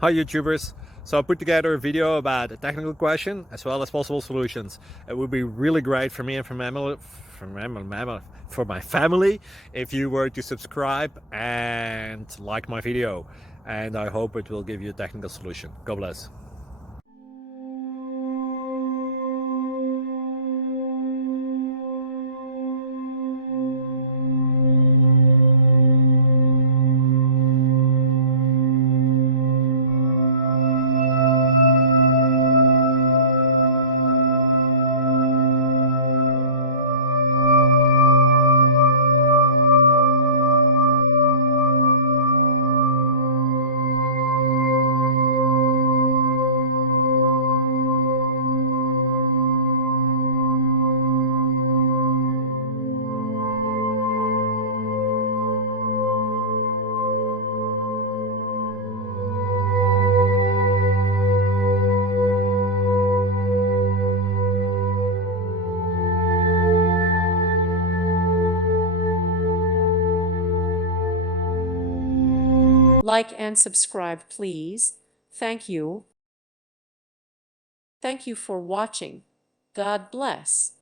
Hi YouTubers. So I put together a video about a technical question as well as possible solutions. It would be really great for me and for my family if you were to subscribe and like my video. And I hope it will give you a technical solution. God bless. Like and subscribe, please. Thank you. Thank you for watching. God bless.